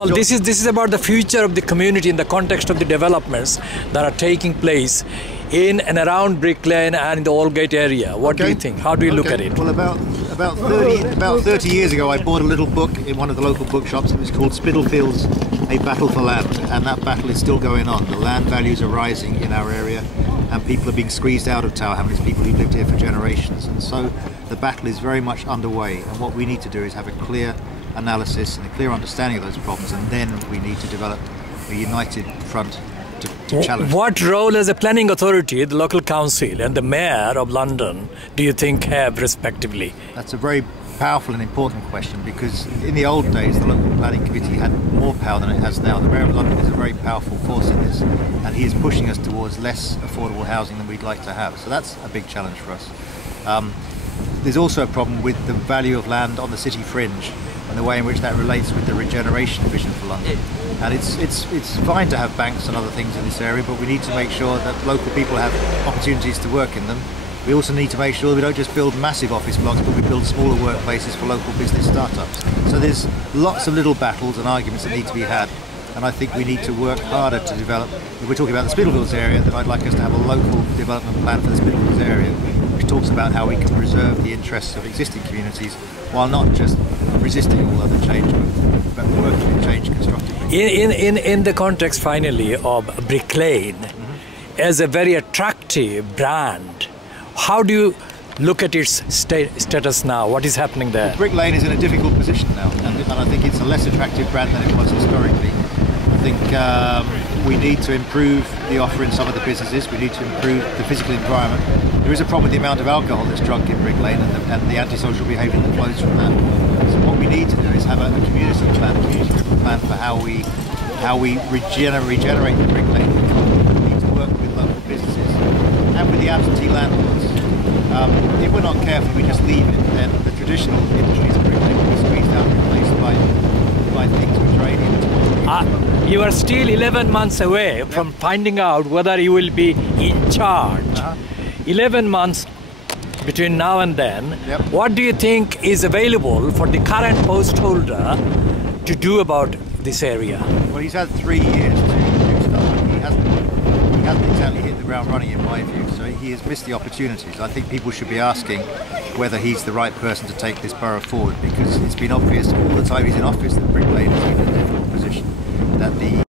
Well, this is about the future of the community in the context of the developments that are taking place in and around Brick Lane and in the Aldgate area. What do you think? How do you look at it? Well, about 30 years ago, I bought a little book in one of the local bookshops. It was called Spitalfields: A Battle for Land, and that battle is still going on. The land values are rising in our area, and people are being squeezed out of Tower Hamlets, people who've lived here for generations. And so the battle is very much underway, and what we need to do is have a clear analysis and a clear understanding of those problems, and then we need to develop a united front to challenge. What role as a planning authority, the local council and the mayor of London do you think have respectively? That's a very powerful and important question, because in the old days the local planning committee had more power than it has now. The mayor of London is a very powerful force in this, and he is pushing us towards less affordable housing than we'd like to have. So that's a big challenge for us. There's also a problem with the value of land on the city fringe and the way in which that relates with the regeneration vision for London. And it's fine to have banks and other things in this area, but we need to make sure that local people have opportunities to work in them. We also need to make sure that we don't just build massive office blocks, but we build smaller workplaces for local business startups. So there's lots of little battles and arguments that need to be had, and I think we need to work harder to develop. If we're talking about the Spitalfields area, then I'd like us to have a local development plan for the Spitalfields area, which talks about how we can preserve the interests of existing communities while not just resisting all other change, but working with change constructively. In the context, finally, of Brick Lane as a very attractive brand, how do you look at its status now? What is happening there? Brick Lane is in a difficult position now, and I think it's a less attractive brand than it was historically. I think we need to improve the offer in some of the businesses. We need to improve the physical environment. There is a problem with the amount of alcohol that's drunk in Brick Lane and the antisocial behaviour that flows from that. So what we need to do is have a community plan for how we regenerate the Brick Lane. We need to work with local businesses and with the absentee landlords. If we're not careful, we just leave it, then the traditional industries of Brick Lane will be squeezed out and replaced by things which are alien to you are still 11 months away from finding out whether you will be in charge. 11 months between now and then. What do you think is available for the current post holder to do about this area? Well, he's had 3 years to do stuff. He hasn't exactly hit the ground running, in my view, so he has missed the opportunities. I think people should be asking whether he's the right person to take this borough forward, because it's been obvious all the time he's in office that Brick Lane is in a difficult position, that the